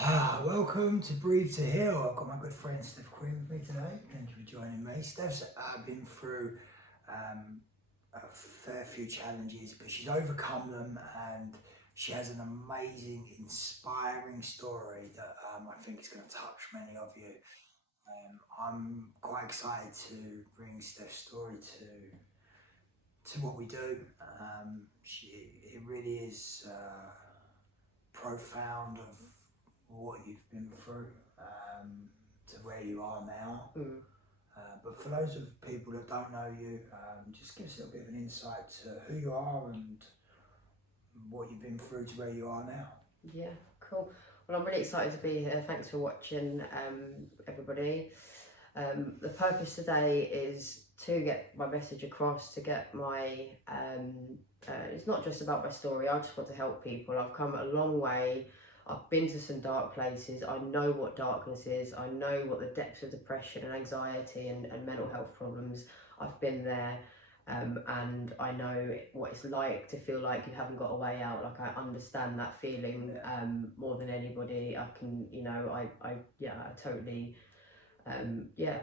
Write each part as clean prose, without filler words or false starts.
Welcome to Breathe to Heal. I've got my good friend Steph Queen with me today. Thank you for joining me. Steph's been through um, a fair few challenges, but she's overcome them and she has an amazing, inspiring story that I think is going to touch many of you. I'm quite excited to bring Steph's story to what we do. It really is profound of what you've been through to where you are now. But for those of people that don't know you, just give us a little bit of an insight to who you are and what you've been through to where you are now. Yeah, cool. Well, I'm really excited to be here. Thanks for watching, everybody. The purpose today is to get my message across, to get my, it's not just about my story, I just want to help people. I've come a long way. I've been to some dark places. I know what darkness is. I know what the depths of depression and anxiety and mental health problems. I've been there. And I know what it's like to feel like you haven't got a way out. Like, I understand that feeling more than anybody. I can, I totally, yeah.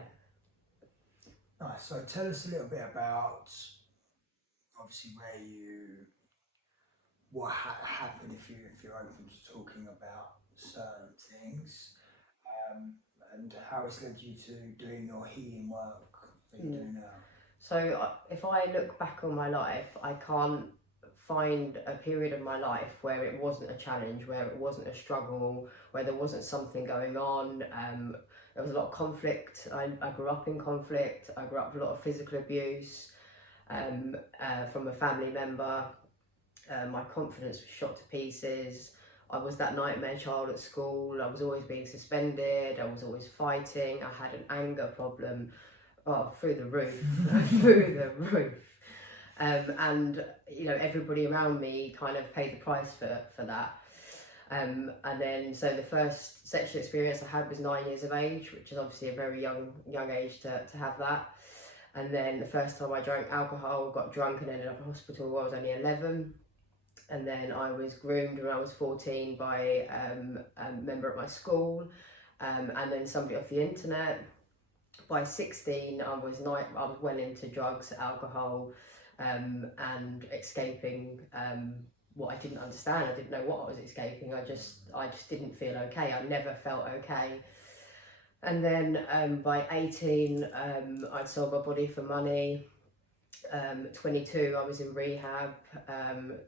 Nice. So tell us a little bit about obviously what happened if you're open to talking about certain things, and how it's led you to doing your healing work that you do now. So if I look back on my life, I can't find a period of my life where it wasn't a challenge, where it wasn't a struggle, where there wasn't something going on. There was a lot of conflict. I grew up in conflict. I grew up with a lot of physical abuse from a family member. My confidence was shot to pieces. I was that nightmare child at school. I was always being suspended. I was always fighting. I had an anger problem. Oh, through the roof, through the roof. And, everybody around me kind of paid the price for that. And then, so the first sexual experience I had was 9 years of age, which is obviously a very young age to have that. And then the first time I drank alcohol, got drunk and ended up in hospital, I was only 11. And then I was groomed when I was 14 by a member at my school, and then somebody off the internet. By 16, I was well into drugs, alcohol, and escaping what I didn't understand. I didn't know what I was escaping. I just didn't feel okay. I never felt okay. And then by 18, I'd sold my body for money. 22, I was in rehab.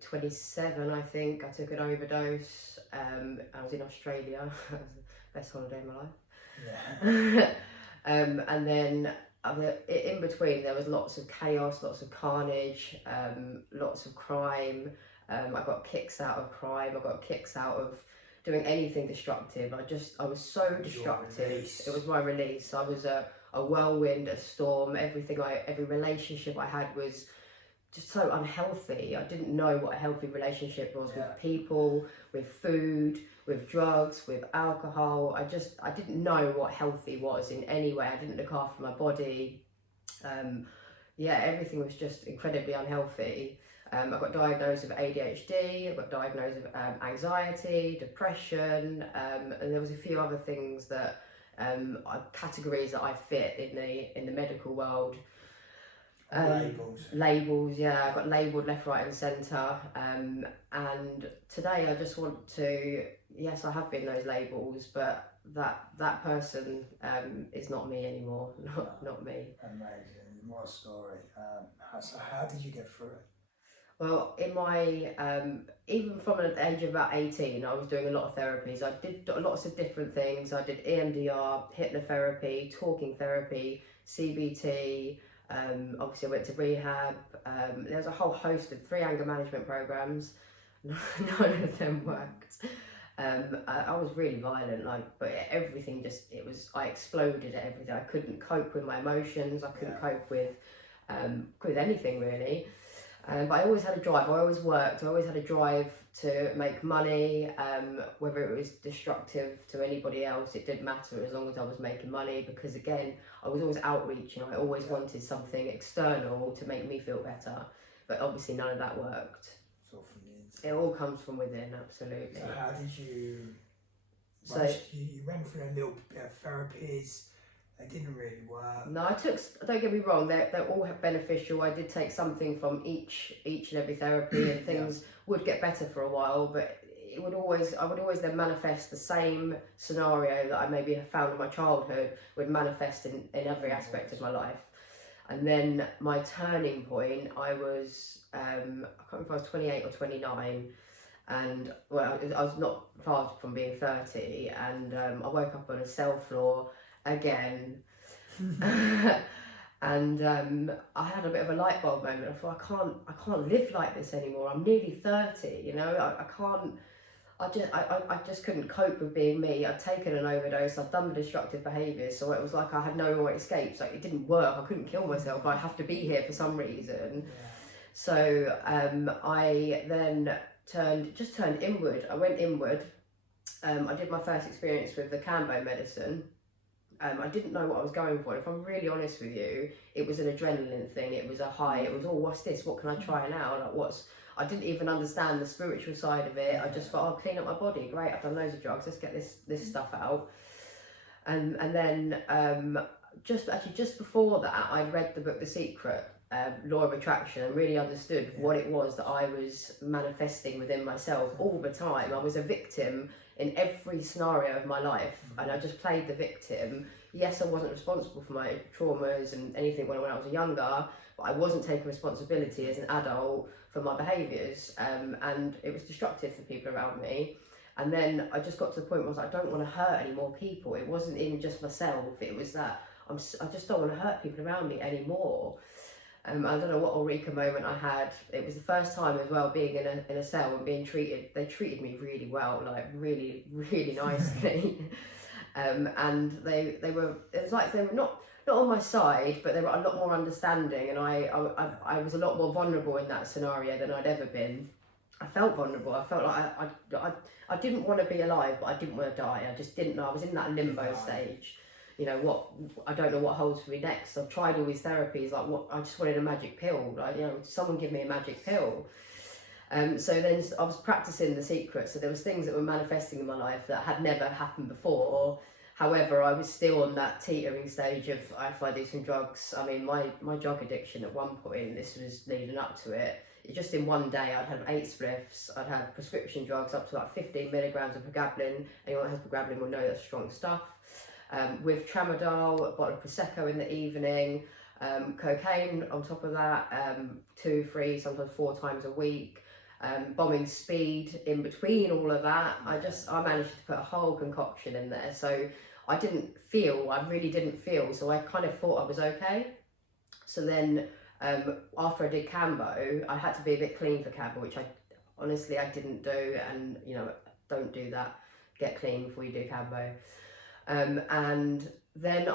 27, I think, I took an overdose. I was in Australia. That was the best holiday of my life. Yeah. And then in between there was lots of chaos, lots of carnage, lots of crime. I got kicks out of crime. I got kicks out of doing anything destructive. I was so destructive. It was my release. I was a whirlwind, a storm. Every relationship I had was just so unhealthy. I didn't know what a healthy relationship was with people, with food, with drugs, with alcohol. I didn't know what healthy was in any way. I didn't look after my body. Everything was just incredibly unhealthy. I got diagnosed with ADHD, I got diagnosed with anxiety, depression, and there was a few other things that categories that I fit in the medical world. Labels, yeah. I got labelled left, right and centre, and today I just want to, yes, I have been those labels, but that person is not me anymore. Not me. Amazing. What a story. So how did you get through it? Well, in my, even from an age of about 18, I was doing a lot of therapies. I did lots of different things. I did EMDR, hypnotherapy, talking therapy, CBT. Obviously I went to rehab. There was a whole host of 3 anger management programs. None of them worked. I was really violent, but everything I exploded at everything. I couldn't cope with my emotions. I couldn't cope with anything really. But I always had a drive. I always worked. I always had a drive to make money, whether it was destructive to anybody else, it didn't matter as long as I was making money, because again, I was always outreaching. I always wanted something external to make me feel better, but obviously none of that worked. It's all from the inside. It all comes from within, absolutely. So how did you So you went through a little bit of therapies. They didn't really work. no, don't get me wrong, they're all beneficial. I did take something from each and every therapy, and things would get better for a while, but I would always then manifest the same scenario that I maybe have found in my childhood would manifest in every aspect of my life. And then my turning point, I can't remember if I was 28 or 29, and well, I was not far from being 30, and I woke up on a cell floor again. And I had a bit of a light bulb moment. I thought, I can't live like this anymore. I'm nearly 30, you know, I just couldn't cope with being me. I'd taken an overdose, I'd done the destructive behaviours, so it was like I had no more escapes. Like, it didn't work, I couldn't kill myself, I have to be here for some reason. So I then turned inward. I went inward. I did my first experience with the Cambo medicine. I didn't know what I was going for. If I'm really honest with you, it was an adrenaline thing. It was a high. It was, oh, what's this? What can I try now? Like, I didn't even understand the spiritual side of it. I just thought, I'll clean up my body. Great, I've done loads of drugs. Let's get this stuff out. And then just before that, I'd read the book The Secret, Law of Attraction, and really understood what it was that I was manifesting within myself all the time. I was a victim in every scenario of my life, and I just played the victim. Yes, I wasn't responsible for my traumas and anything when I was younger, but I wasn't taking responsibility as an adult for my behaviours, and it was destructive for people around me. And then I just got to the point where I was like, I don't want to hurt any more people. It wasn't even just myself, it was that I just don't want to hurt people around me anymore. I don't know what eureka moment I had. It was the first time as well being in a cell and being treated. They treated me really well, like really, really nicely. And they were, it was like they were not on my side, but they were a lot more understanding, and I was a lot more vulnerable in that scenario than I'd ever been. I felt vulnerable. I felt like I didn't want to be alive, but I didn't want to die. I just didn't know. I was in that limbo stage. You know, I don't know what holds for me next. I've tried all these therapies, like I just wanted a magic pill. Like, you know, someone give me a magic pill. So then I was practicing The Secret. So there was things that were manifesting in my life that had never happened before. However, I was still on that teetering stage of, if I do some drugs. I mean, my drug addiction at one point, this was leading up to it, just in one day I'd have 8 spliffs, I'd have prescription drugs up to like 15 milligrams of pregabalin. Anyone that has pregabalin will know that's strong stuff. With tramadol, a bottle of Prosecco in the evening, cocaine on top of that, 2, 3, sometimes 4 times a week, bombing speed in between all of that. I managed to put a whole concoction in there. So I really didn't feel, so I kind of thought I was okay. So then after I did Cambo, I had to be a bit clean for Cambo, which I honestly didn't do, and you know, don't do that, get clean before you do Cambo. And then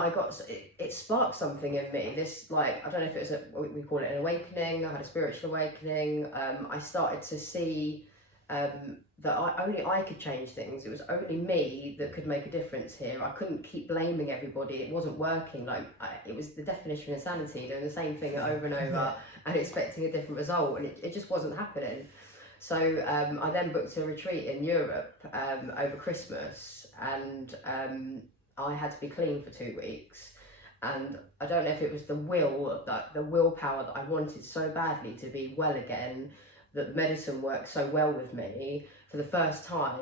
it sparked something in me. This, like, I don't know if it was we call it an awakening. I had a spiritual awakening. I started to see that only I could change things. It was only me that could make a difference here. I couldn't keep blaming everybody. It wasn't working. Like, it was the definition of insanity, doing the same thing over and over and expecting a different result, and it just wasn't happening. So I then booked a retreat in Europe over Christmas, and I had to be clean for 2 weeks. And I don't know if it was the willpower that I wanted so badly to be well again, that the medicine worked so well with me. For the first time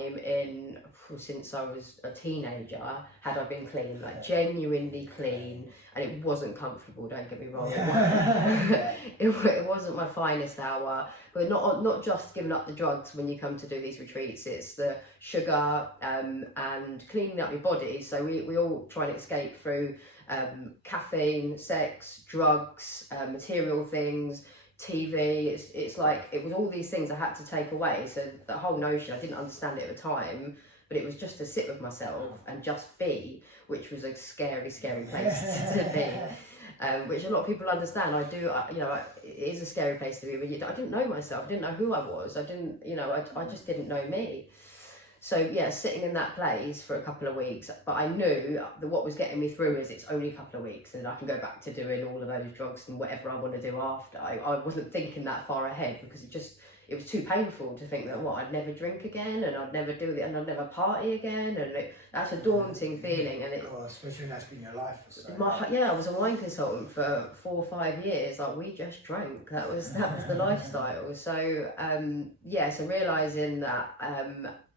since I was a teenager, had I been clean, like genuinely clean, and it wasn't comfortable, don't get me wrong. It wasn't my finest hour, but not just giving up the drugs when you come to do these retreats, it's the sugar and cleaning up your body. So we all try and escape through caffeine, sex, drugs, material things, TV. It's like, it was all these things I had to take away. So the whole notion, I didn't understand it at the time, but it was just to sit with myself and just be, which was a scary, scary place to be. Which a lot of people understand. It is a scary place to be, but I didn't know myself, I didn't know who I was, I just didn't know me. So yeah, sitting in that place for a couple of weeks, but I knew that what was getting me through is it's only a couple of weeks and I can go back to doing all of those drugs and whatever I want to do after. I wasn't thinking that far ahead, because it was too painful to think that I'd never drink again, and I'd never do it, and I'd never party again, and that's a daunting feeling. And of course, especially when that's been your life or so. I was a wine consultant for 4 or 5 years. Like, we just drank. That was the lifestyle. So so realizing that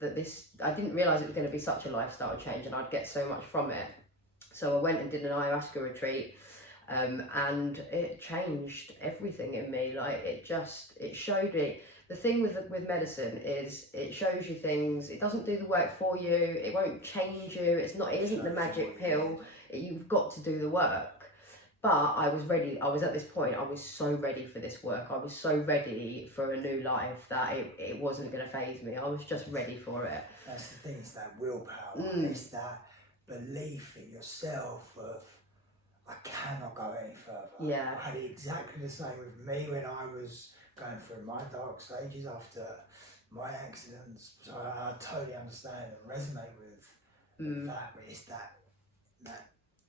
that this, I didn't realize it was going to be such a lifestyle change, and I'd get so much from it. So I went and did an ayahuasca retreat. And it changed everything in me. Like, it showed it. The thing with medicine is it shows you things. It doesn't do the work for you. It won't change you. It isn't the magic pill. You've got to do the work. But I was ready. I was at this point. I was so ready for this work. I was so ready for a new life that it wasn't going to faze me. I was just ready for it. That's the thing. It's that willpower. It's that belief in yourself of, I cannot go any further. Yeah. I had it exactly the same with me when I was going through my dark stages after my accidents. So I totally understand and resonate with that. But it's that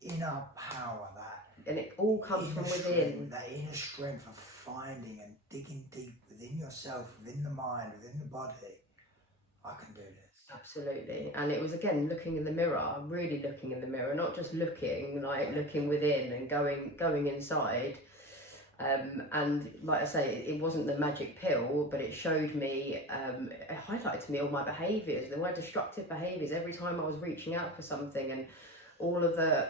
inner power, and it all comes from within. That inner strength of finding and digging deep within yourself, within the mind, within the body. I can do this. Absolutely. And it was, again, looking in the mirror, really looking in the mirror, not just looking within and going inside. And like I say, it wasn't the magic pill, but it showed me, it highlighted to me all my behaviours, my destructive behaviours every time I was reaching out for something, and all of the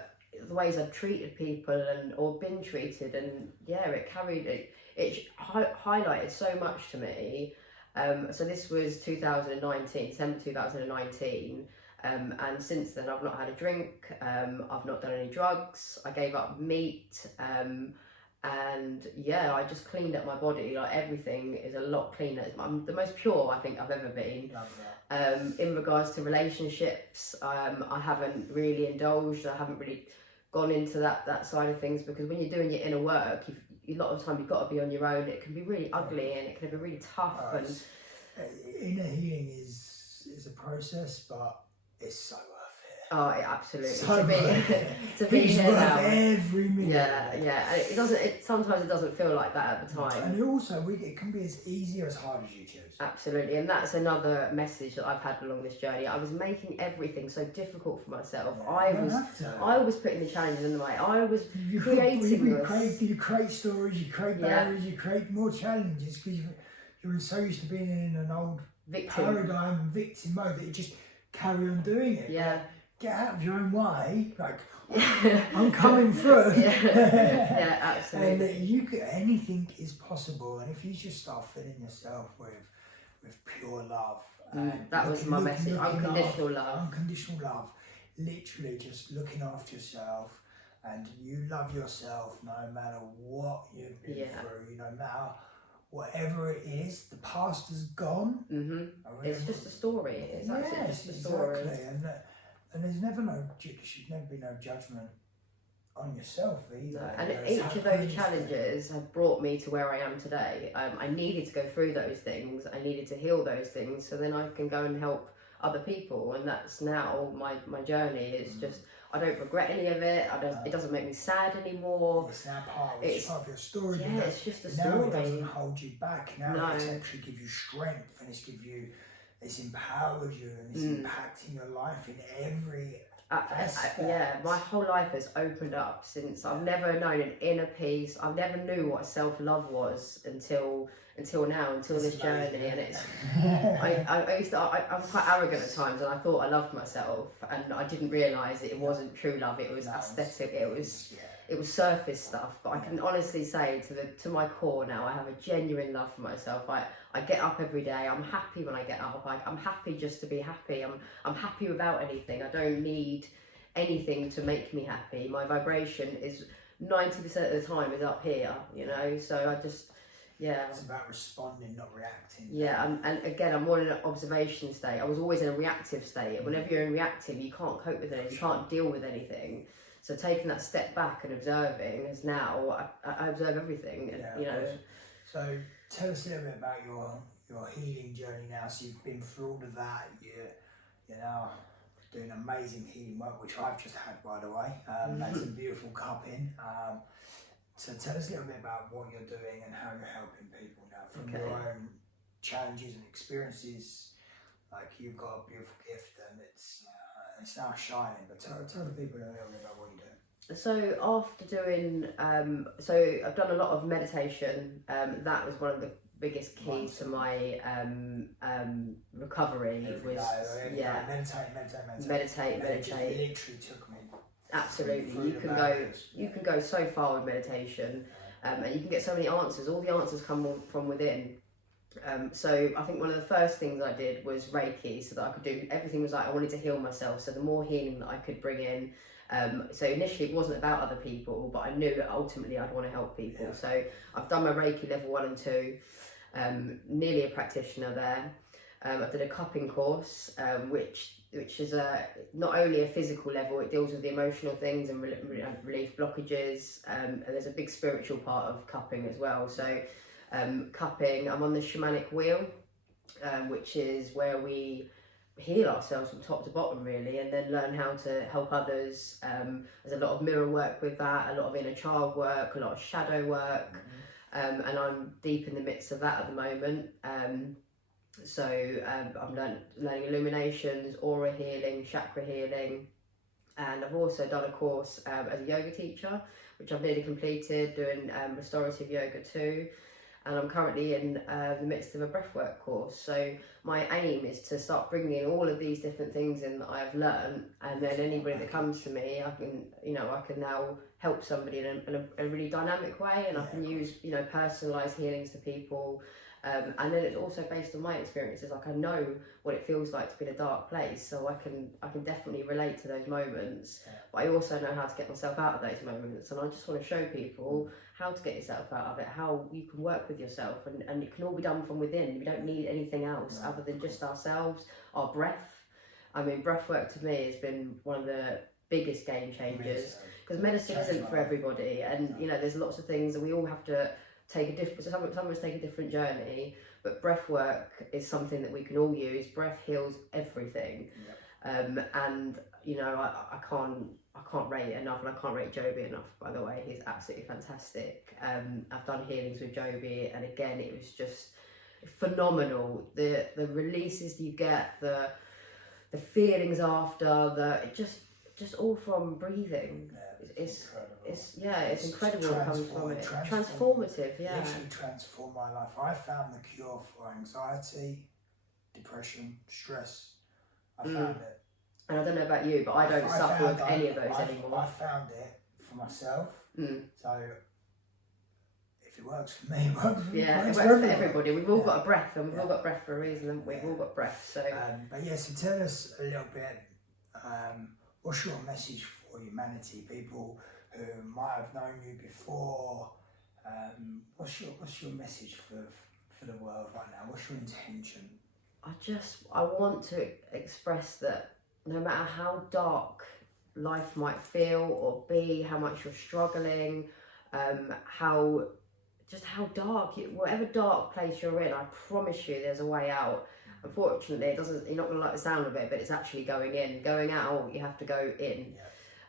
ways I'd treated people or been treated. And it highlighted so much to me. So this was 2019, December 2019, and since then I've not had a drink, I've not done any drugs, I gave up meat, and I just cleaned up my body. Like, everything is a lot cleaner. I'm the most pure I think I've ever been. In regards to relationships, I haven't really indulged, I haven't really gone into that side of things, because when you're doing your inner work, a lot of the time you've got to be on your own. It can be really ugly and it can be really tough. Inner healing is a process, but it's so worth it. Oh, it absolutely. So to be here worth now. Every minute. Yeah. It doesn't. Sometimes it doesn't feel like that at the time. And also, it can be as easy or as hard as you choose. Absolutely, and that's another message that I've had along this journey. I was making everything so difficult for myself. I was putting the challenges in the way. I was creating You create stories, you create barriers, you create more challenges, because you're so used to being in an old paradigm and victim mode that you just carry on doing it. Yeah. Like, get out of your own way. Like, I'm coming through. Yeah, absolutely. And anything is possible, and if you just start filling yourself with pure love. That was my message. Unconditional love. Unconditional love. Literally just looking after yourself, and you love yourself no matter what you've been through. No matter whatever it is, the past is gone. It's just a story. It's actually just a story. Exactly. And there's never should never be no judgment on yourself either. No. And each of those challenges have brought me to where I am today. I needed to go through those things. I needed to heal those things, so then I can go and help other people. And that's now my journey. Is just, I don't regret any of it. It doesn't make me sad anymore. It's now part of your story. Yeah, it's just a story. Now it doesn't hold you back. Now it actually gives you strength, and it's empowers you, and it's impacting your life in every aspect. My whole life has opened up since. I've never known an inner peace. I never knew what self-love was until now, until this journey. And it's I was quite arrogant at times, and I thought I loved myself, and I didn't realise it wasn't true love. It was aesthetic. It was surface stuff. But I can honestly say to my core now, I have a genuine love for myself. I get up every day. I'm happy when I get up. I'm happy just to be happy. I'm happy without anything. I don't need anything to make me happy. My vibration is 90% of the time is up here, so I just, It's about responding, not reacting. Yeah, and again, I'm more in an observation state. I was always in a reactive state. Whenever you're in reactive, you can't cope with it. You can't deal with anything. So taking that step back and observing is now, I observe everything, So tell us a little bit about your healing journey now. So you've been through all of that. You're now doing amazing healing work, which I've just had, by the way. That's a beautiful cupping. So tell us a little bit about what you're doing and how you're helping people now from your own challenges and experiences. Like, you've got a beautiful gift, and it's now shining. But tell the people a little bit about what you do. So after doing, so I've done a lot of meditation. That was one of the biggest keys to my recovery. Meditate. It literally took me. Absolutely, you can go so far with meditation, and you can get so many answers. All the answers come from within. So I think one of the first things I did was Reiki, so that I could do everything. Was like, I wanted to heal myself, so the more healing that I could bring in. So initially it wasn't about other people, but I knew that ultimately I'd want to help people. Yeah. So I've done my Reiki level 1 and 2, nearly a practitioner there. I did a cupping course, which is not only a physical level, it deals with the emotional things and relief blockages, and there's a big spiritual part of cupping as well. So cupping, I'm on the shamanic wheel, which is where we heal ourselves from top to bottom really, and then learn how to help others. There's a lot of mirror work with that, a lot of inner child work, a lot of shadow work, and I'm deep in the midst of that at the moment. So I'm learning illuminations, aura healing, chakra healing, and I've also done a course as a yoga teacher, which I've nearly completed, doing restorative yoga too. And I'm currently in the midst of a breathwork course. So my aim is to start bringing all of these different things in that I've learned, and then anybody that comes to me, I can now help somebody in a really dynamic way, and I can use personalised healings to people. And then it's also based on my experiences. Like, I know what it feels like to be in a dark place, so I can definitely relate to those moments. But I also know how to get myself out of those moments, and I just want to show people how to get yourself out of it, how you can work with yourself, and it can all be done from within. We don't need anything else other than just ourselves, our breath. I mean, breath work to me has been one of the biggest game changers, because medicine isn't for everybody, and there's lots of things that we all have to take a different. Some of us take a different journey, but breath work is something that we can all use. Breath heals everything, and I can't rate it enough, and I can't rate Joby enough. By the way, he's absolutely fantastic. I've done healings with Joby, and again, it was just phenomenal. The releases you get, the feelings after, just all from breathing. It's incredible what comes from it. Transformative, yeah. Literally transformed my life. I found the cure for anxiety, depression, stress. I found it. And I don't know about you, but I don't suffer with any of those anymore. I found it for myself. So if it works for me, it works for it works for everybody. We've all got a breath, and we've all got breath for a reason, and we've all got breath. So, so tell us a little bit. What's your message for humanity? People who might have known you before. What's your message for the world right now? What's your intention? I want to express that no matter how dark life might feel or be, how much you're struggling, how dark, whatever dark place you're in, I promise you there's a way out. Unfortunately, you're not going to like the sound of it, but it's actually going in. Going out, you have to go in.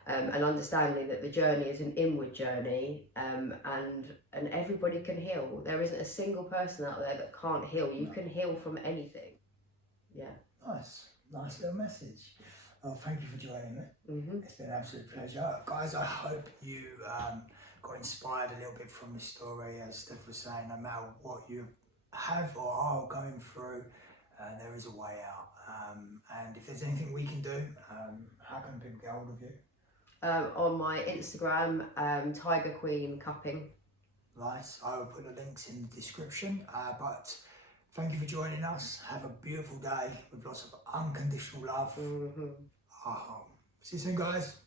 And understanding that the journey is an inward journey, and everybody can heal. There isn't a single person out there that can't heal. You can heal from anything. Nice little message. Well, thank you for joining me. It's been an absolute pleasure, guys. I hope you got inspired a little bit from the story. As Steph was saying, no matter what you have or are going through, there is a way out. And if there's anything we can do, how can people get hold of you? On my Instagram, Tiger Queen Cupping. Nice. I will put the links in the description. But thank you for joining us. Have a beautiful day with lots of unconditional love. See you soon, guys.